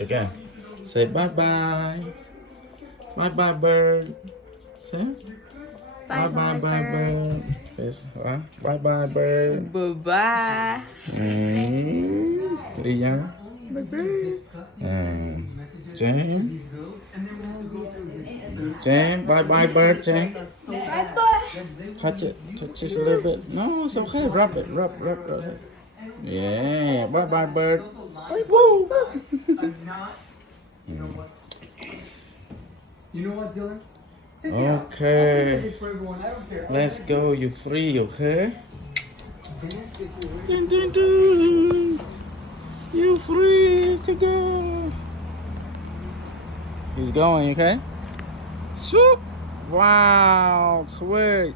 again. Say bye bye. Bye bye bird. Say bye bye bird. Yes, bye bye bird. Bye bye. Đi nha. Bye bye. James. James, bye bye bird, James. Bye bye. Touch it. Touch just a little bit. No, it's okay. Rub it. Rub it. Yeah. Bye bye bird. Woo. You know what, Dylan? Okay. Let's go. You free, okay? Dun, dun, dun. You free to go. He's going, okay? Swoop. Wow, sweet.